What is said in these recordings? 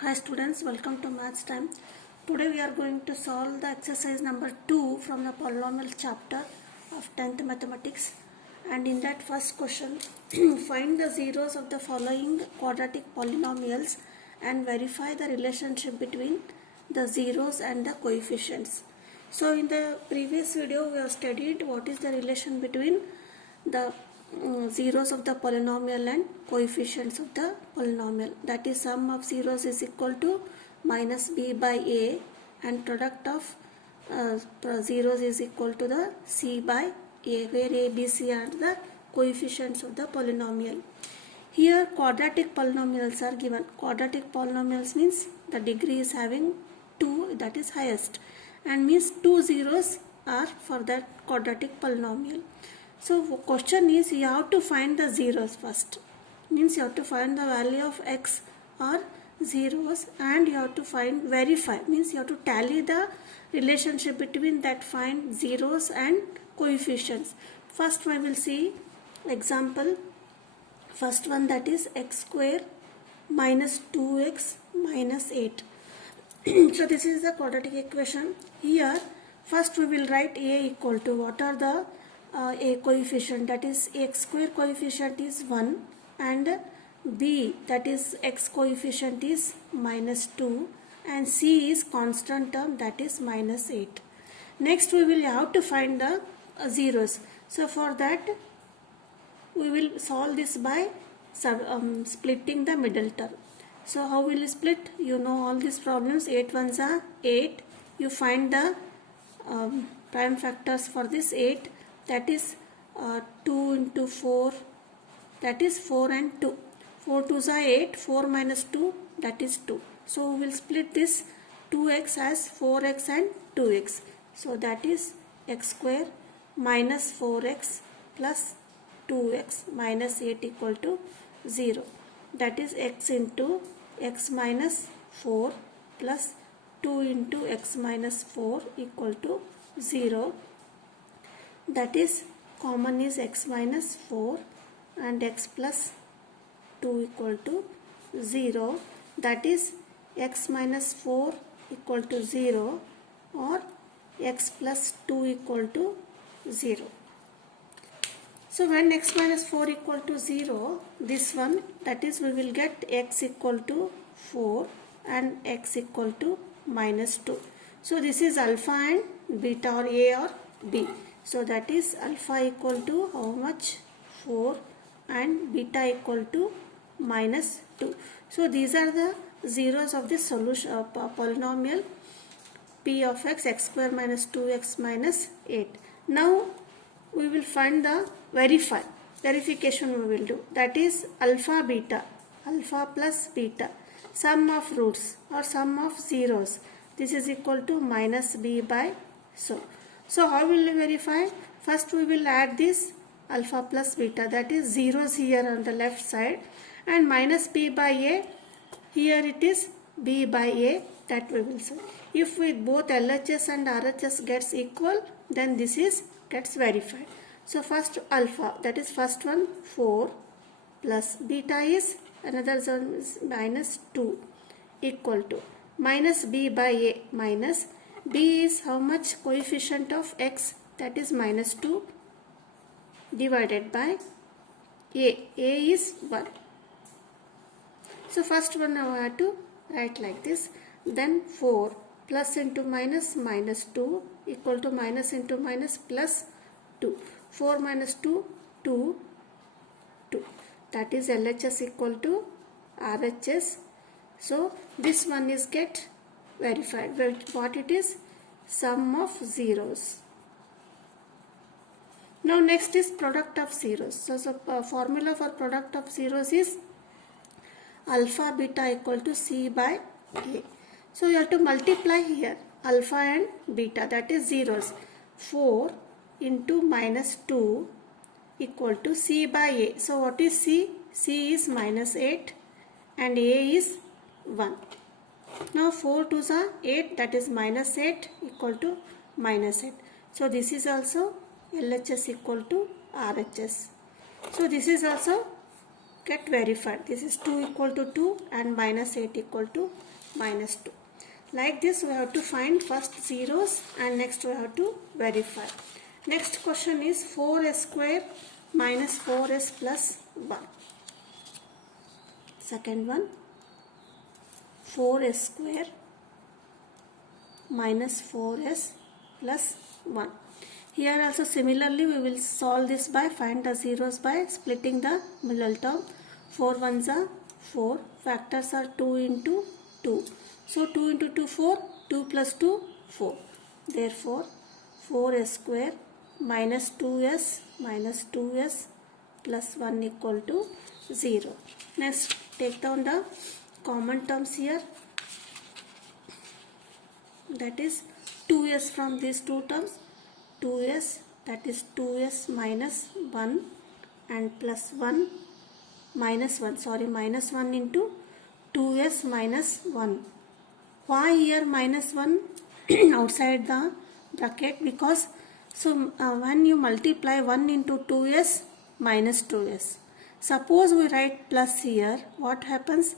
Hi students, welcome to Maths Time. Today we are going to solve the exercise number 2 from the polynomial chapter of 10th mathematics. And in that first question, find the zeros of the following quadratic polynomials and verify the relationship between the zeros and the coefficients. So in the previous video we have studied what is the relation between the zeros of the polynomial and coefficients of the polynomial. That is, sum of zeros is equal to minus b by a, and product of zeros is equal to the c by a, where a, b, c are the coefficients of the polynomial. Here quadratic polynomials are given. Quadratic polynomials means the degree is having 2, that is highest, and means 2 zeros are for that quadratic polynomial. So question is, you have to find the zeros first. Means you have to find the value of x or zeros, and you have to verify. Means you have to tally the relationship between that find zeros and coefficients. First we will see example. First one, that is x square minus 2x minus 8. So this is the quadratic equation. Here first we will write a equal to, what are the a coefficient, that is x square coefficient is 1, and b, that is x coefficient is minus 2, and c is constant term, that is minus 8. Next we will have to find the zeros. So for that we will solve this by splitting the middle term. So how will you split? You know all these problems. 8 ones are 8. You find the prime factors for this 8. That is 2 into 4, that is 4 and 2. 4 2s are 8, 4 minus 2, that is 2. So we will split this 2x as 4x and 2x. So that is x square minus 4x plus 2x minus 8 equal to 0. That is x into x minus 4 plus 2 into x minus 4 equal to 0. That is, common is x minus 4 and x plus 2 equal to 0. That is, x minus 4 equal to 0 or x plus 2 equal to 0. So when x minus 4 equal to 0, this one, that is, we will get x equal to 4 and x equal to minus 2. So this is alpha and beta, or a or b. So that is alpha equal to how much? 4, and beta equal to minus 2. So these are the zeros of this solution of polynomial p of x, x square minus 2x minus 8. Now we will find the verification we will do. That is alpha beta, alpha plus beta, sum of roots or sum of zeros. This is equal to minus b by so. So how will we verify? First we will add this alpha plus beta, that is zeros here on the left side, and minus b by a, here it is b by a, that we will say. If with both LHS and RHS gets equal, then this is gets verified. So first alpha, that is first one 4, plus beta is another one is minus 2 equal to minus b by a, minus b is how much? Coefficient of x, that is minus 2 divided by a is 1. So first one now I have to write like this, then 4 plus into minus, minus 2 equal to minus into minus plus 2. 4 minus 2, 2, 2. That is LHS equal to RHS. So this one is get verified. What it is? Sum of zeros. Now next is product of zeros. So formula for product of zeros is alpha beta equal to c by a. So you have to multiply here alpha and beta, that is zeros. 4 into minus 2 equal to c by a. So what is c? c is minus 8 and a is 1. Now 4 2s are 8, that is minus 8 equal to minus 8. So this is also LHS equal to RHS. So this is also get verified. This is 2 equal to 2 and minus 8 equal to minus 2. Like this we have to find first zeros and next we have to verify. Next question is 4s square minus 4s plus 1. Second one, 4s square minus 4s plus 1. Here also similarly we will solve this by find the zeros by splitting the middle term. 4 ones are 4, factors are 2 into 2. So 2 into 2 4, 2 plus 2 4. Therefore 4s square minus 2s plus 1 equal to 0. Next take down the common terms here. That is 2s from these two terms. 2s, that is 2s minus 1 and plus 1 minus 1, sorry, minus 1 into 2s minus 1. Why here minus 1 outside the bracket? Because when you multiply 1 into 2s minus 2s. Suppose we write plus here, what happens?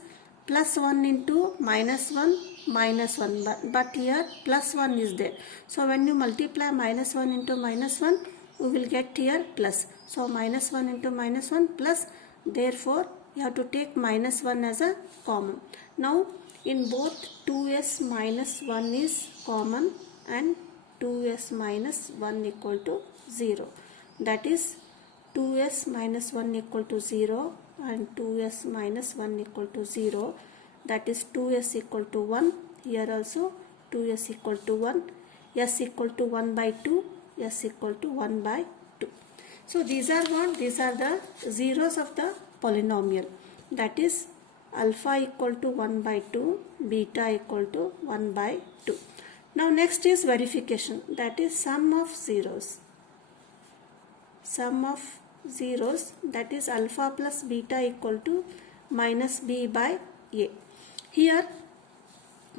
Plus 1 into minus 1 minus 1, but here plus 1 is there. So when you multiply minus 1 into minus 1, we will get here plus. So minus 1 into minus 1 plus, therefore you have to take minus 1 as a common. Now in both 2s minus 1 is common and 2s minus 1 equal to 0. That is 2s minus 1 equal to 0 and 2s minus 1 equal to 0. That is 2s equal to 1. Here also 2s equal to 1. S equal to 1 by 2. S equal to 1 by 2. So these are what? These are the zeros of the polynomial. That is alpha equal to 1 by 2. Beta equal to 1 by 2. Now next is verification. That is sum of zeros. Sum of zeros, that is alpha plus beta equal to minus b by a. Here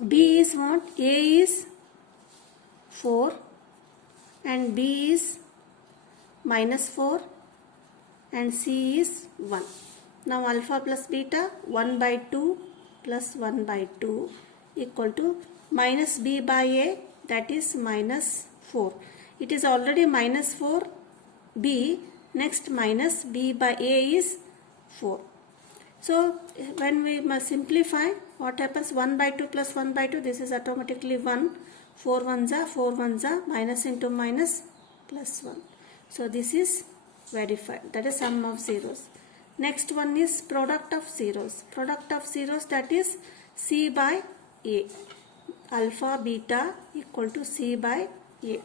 b is what? A is 4 and b is minus 4 and c is 1. Now alpha plus beta 1 by 2 plus 1 by 2 equal to minus b by a, that is minus 4. It is already minus 4 b, next minus b by a is 4. So when we must simplify, what happens? 1 by 2 plus 1 by 2, this is automatically 1. 4 ones are, minus into minus plus 1. So this is verified. That is sum of zeros. Next one is product of zeros. Product of zeros, that is c by a. Alpha beta equal to c by a.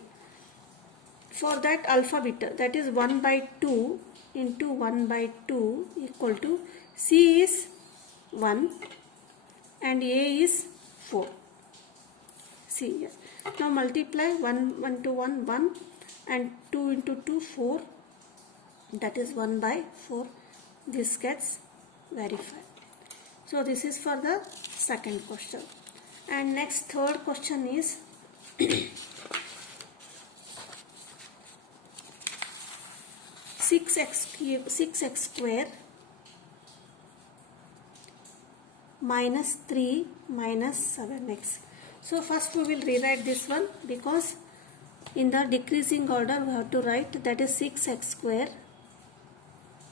For that alpha beta, that is 1 by 2 into 1 by 2 equal to c is 1 and a is 4. See here. Now multiply 1 into 1 1 and 2 into 2 4. That is 1 by 4. This gets verified. So this is for the second question. And next third question is 6x square minus 3 minus 7x. So first we will rewrite this one, because in the decreasing order we have to write, that is 6x square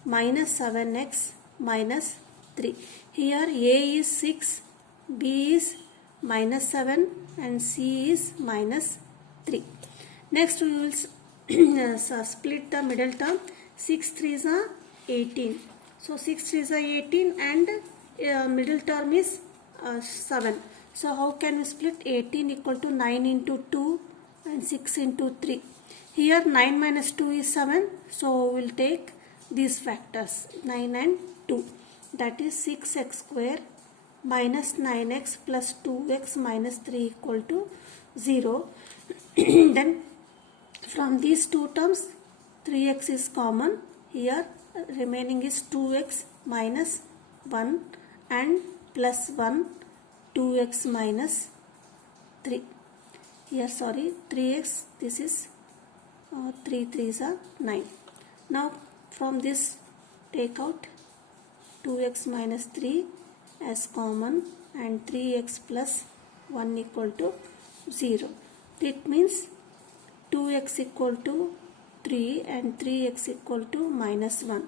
minus 7x minus 3. Here a is 6, b is minus 7 and c is minus 3. Next we will split the middle term. 6 3s are 18. So 6 3s are 18 and middle term is 7. So how can we split? 18 equal to 9 into 2 and 6 into 3. Here 9 minus 2 is 7. So we will take these factors 9 and 2. That is 6x square minus 9x plus 2x minus 3 equal to 0. Then from these two terms 3x is common. Here remaining is 2x minus 1 and plus 1 2x minus 3. Here 3x, this is 3 3s are 9. Now from this take out 2x minus 3 as common and 3x plus 1 equal to 0. It means 2x equal to 3 and 3x equal to minus 1.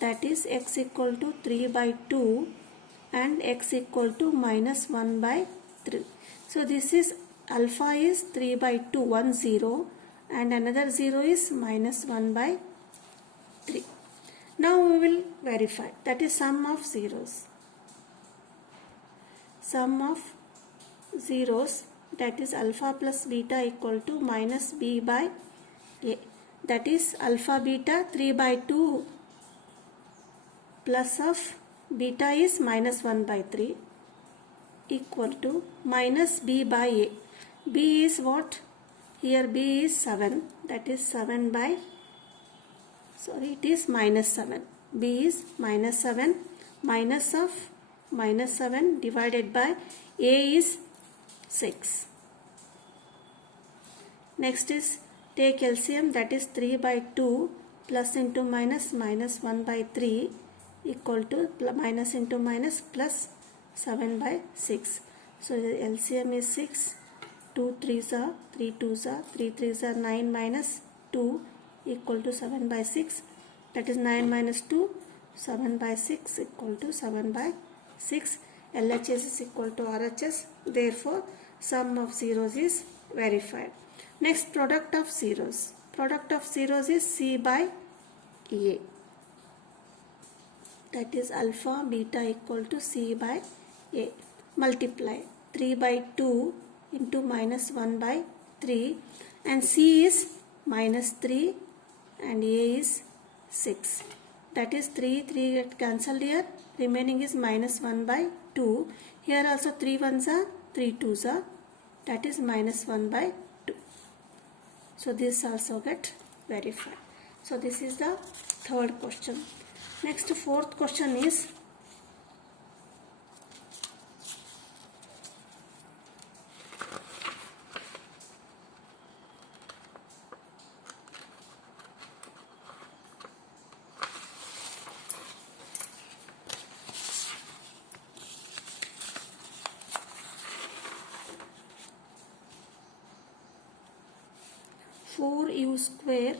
That is x equal to 3 by 2 and x equal to minus 1 by 3. So this is alpha is 3 by 2, 1 0, and another 0 is minus 1 by 3. Now we will verify, that is sum of zeros. Sum of zeros, that is alpha plus beta equal to minus b by a. That is alpha beta 3 by 2 plus of beta is minus 1 by 3 equal to minus b by a. B is what? Here b is 7, that is 7 by, sorry, it is minus 7. B is minus 7, minus of minus 7 divided by a is 6. Next is take LCM, that is 3 by 2 plus into minus 1 by 3 equal to minus into minus plus 7 by 6. So LCM is 6. 2 3s are 3 2s are 3 3s are 9 minus 2 equal to 7 by 6. That is 9 minus 2, 7 by 6 equal to 7 by 6. LHS is equal to RHS. Therefore, sum of zeros is verified. Next, product of zeros. Product of zeros is C by A. That is alpha beta equal to C by A. Multiply 3 by 2 into minus 1 by 3, and C is minus 3 and A is 6. That is 3 get cancelled here. Remaining is minus 1 by 2. Here also 3 1s are 3 2s are. That is minus 1 by 2. So this also get verified. So this is the third question. Next, fourth question is 4u square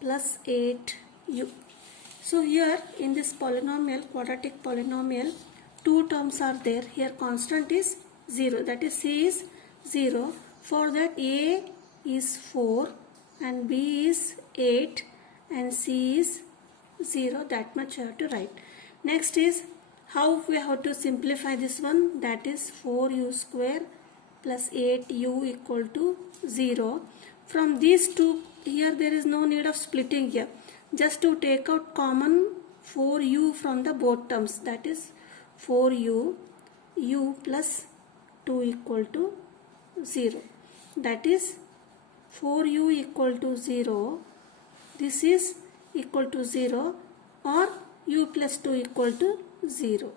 plus 8u. So here in this polynomial, quadratic polynomial, two terms are there. Here constant is 0, that is c is 0. For that a is 4 and b is 8 and c is 0. That much you have to write. Next is how we have to simplify this one. That is 4u square plus 8u equal to 0. From these two, here there is no need of splitting here. Just to take out common 4u from the both terms, that is 4u, u plus 2 equal to 0. That is 4u equal to 0. This is equal to 0, or u plus 2 equal to 0.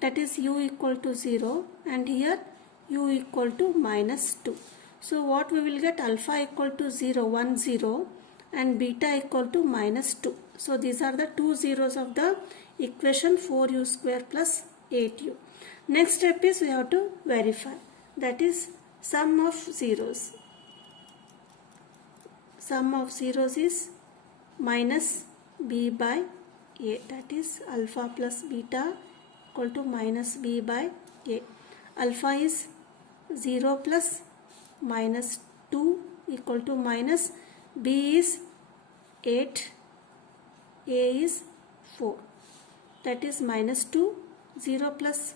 That is u equal to 0, and here u equal to minus 2. So what we will get? Alpha equal to 0, 1 0, and beta equal to minus 2. So these are the two zeros of the equation 4u square plus 8u. Next step is we have to verify. That is sum of zeros. Sum of zeros is minus b by a. That is alpha plus beta equal to minus b by a. Alpha is 0 plus minus 2 equal to minus, b is 8, a is 4. That is minus 2, 0 plus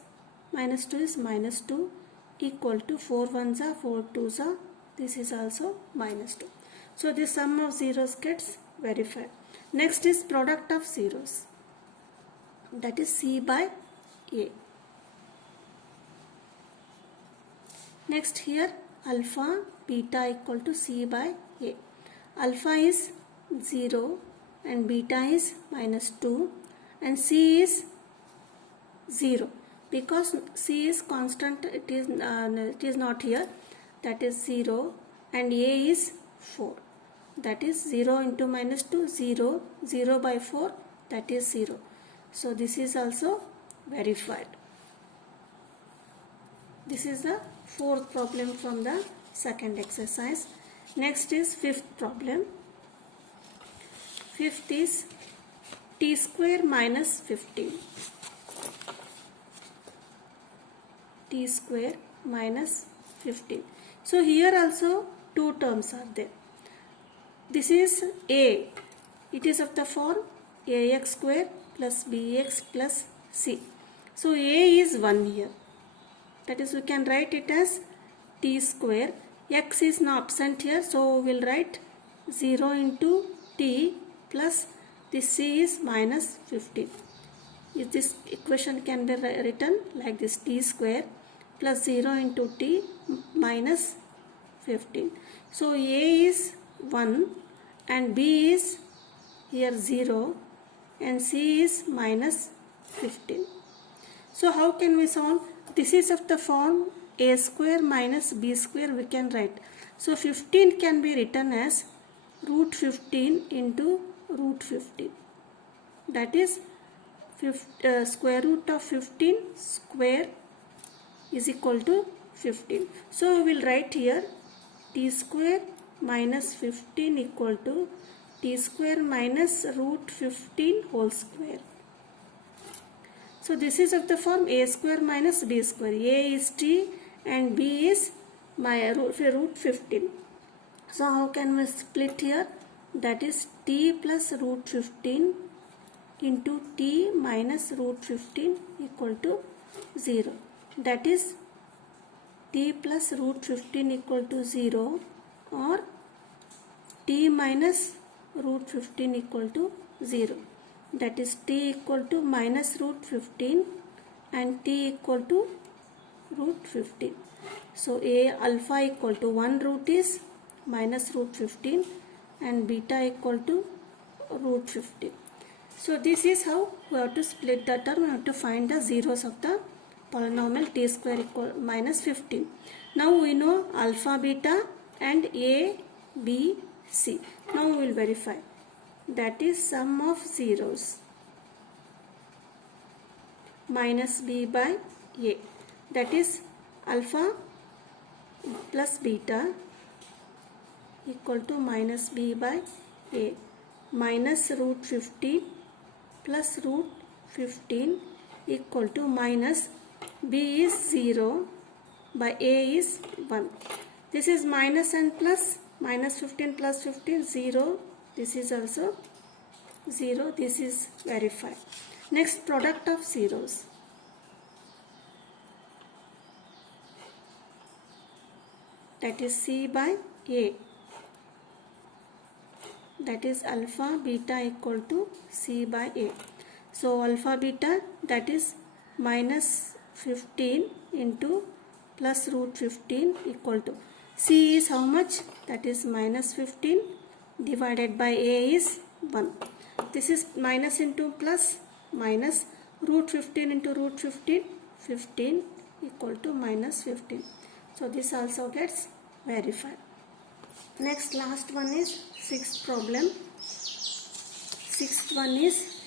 minus 2 is minus 2 equal to 4 1s are 4 2s are. This is also minus 2. So this sum of zeros gets verified. Next is product of zeros. That is c by a. Next here alpha beta equal to c by a. Alpha is 0 and beta is minus 2 and c is 0. Because c is constant, it is not here. That is 0 and a is 4. That is 0 into minus 2, 0, 0 by 4, that is 0. So this is also verified. This is the fourth problem from the second exercise. Next is fifth problem. Fifth is t square minus 15. T square minus 15. So here also two terms are there. This is a. It is of the form ax square plus bx plus c. So a is 1 here. That is, we can write it as t square. X is not absent here, so we will write 0 into t plus this c is minus 15. This equation can be written like this: t square plus 0 into t minus 15. So a is 1 and b is here 0 and c is minus 15. So how can we solve? This is of the form a square minus b square we can write. So 15 can be written as root 15 into root 15. That is square root of 15 square is equal to 15. So we will write here t square minus 15 equal to t square minus root 15 whole square. So this is of the form a square minus b square. A is t and b is my root 15. So how can we split here? That is t plus root 15 into t minus root 15 equal to 0. That is t plus root 15 equal to 0 or t minus root 15 equal to 0. That is t equal to minus root 15 and t equal to root 15. So a alpha equal to 1 root is minus root 15 and beta equal to root 15. So this is how we have to split the term. We have to find the zeros of the polynomial t square equal minus 15. Now we know alpha, beta and a, b, c. Now we will verify. That is sum of zeros minus b by a. That is alpha plus beta equal to minus b by a minus root 15 plus root 15 equal to minus b is 0 by a is 1. This is minus and plus, minus 15 plus 15 0. This is also 0. This is verified. Next, product of zeros. That is c by a. That is alpha beta equal to c by a. So alpha beta, that is minus 15 into plus root 15 equal to c is how much? That is minus 15 divided by a is 1. This is minus into plus, minus root 15 into root 15, 15 equal to minus 15. So this also gets verified. Next, last one is sixth problem. Sixth one is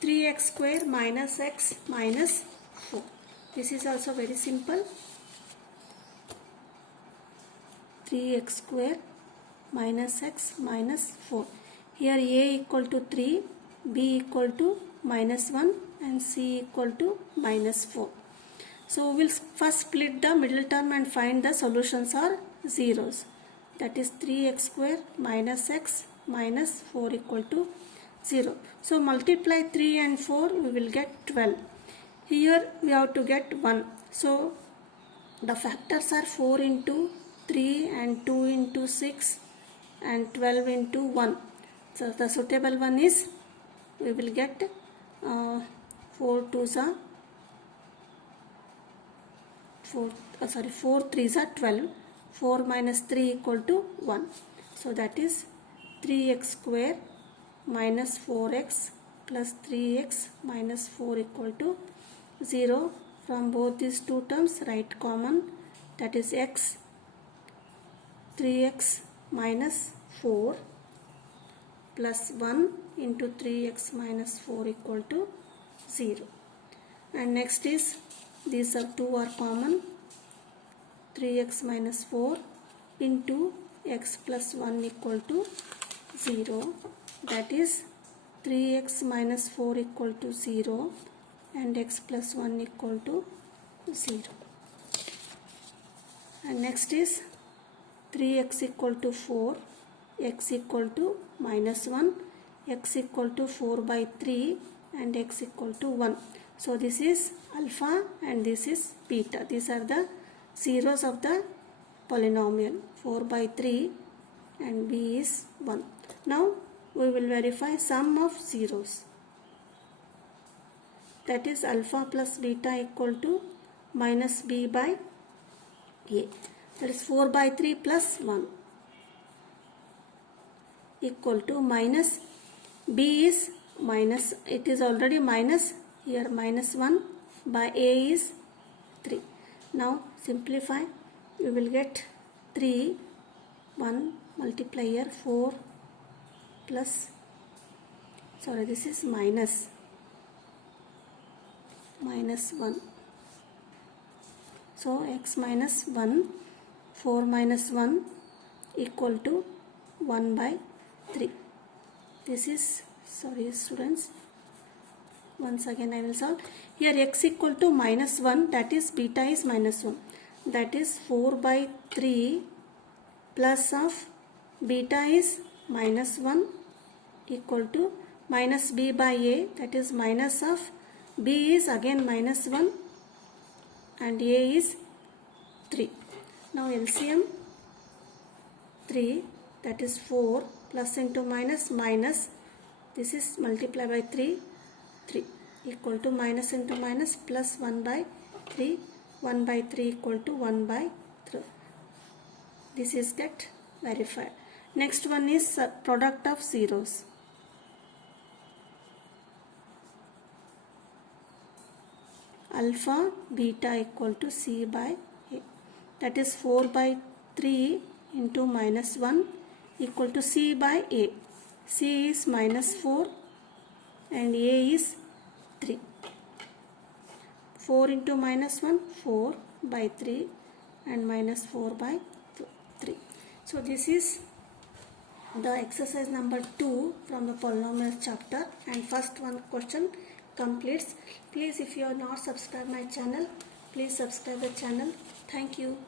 three x square minus x minus 4. This is also very simple. 3x square minus x minus 4. Here a equal to 3, b equal to minus 1 and c equal to minus 4. So we will first split the middle term and find the solutions are zeros. That is 3x square minus x minus 4 equal to 0. So multiply 3 and 4, we will get 12. Here we have to get 1. So the factors are 4 into 3 and 2 into 6 and 12 into 1. So the suitable one is, we will get 4 3s are 12. 4 minus 3 equal to 1. So that is 3x square minus 4x plus 3x minus 4 equal to 0. From both these two terms, write common. That is x, 3x minus 4 plus 1 into 3x minus 4 equal to 0. And next is, these are 2 are common, 3x minus 4 into x plus 1 equal to 0. That is 3x minus 4 equal to 0 and x plus 1 equal to 0. And next is 3x equal to 4, x equal to minus 1, x equal to 4 by 3 and x equal to 1. So this is alpha and this is beta. These are the zeros of the polynomial. 4 by 3 and b is 1. Now we will verify sum of zeros. That is alpha plus beta equal to minus b by a. That is 4 by 3 plus 1 equal to minus b is minus, it is already minus, here minus 1 by a is 3. Now simplify, we will get 3, 1 multiplier 4 plus, sorry, this is minus 1. So x minus 1, 4 minus 1 equal to 1 by 3. This is, sorry students, once again I will solve. Here x equal to minus 1, that is beta is minus 1. That is 4 by 3 plus of beta is minus 1 equal to minus b by a, that is minus of b is again minus 1 and a is 3. Now LCM 3, that is 4 plus into minus minus, this is multiplied by 3 equal to minus into minus plus 1 by 3, 1 by 3 equal to 1 by 3. This is get verified. Next one is product of zeros. Alpha beta equal to c by a, that is 4 by 3 into minus 1 equal to c by a. C is minus 4 and a is 3. 4 into minus 1, 4 by 3 and minus 4 by 3. So this is the exercise number 2 from the polynomial chapter, and first one question completes. Please, if you are not subscribed my channel, please subscribe the channel. Thank you.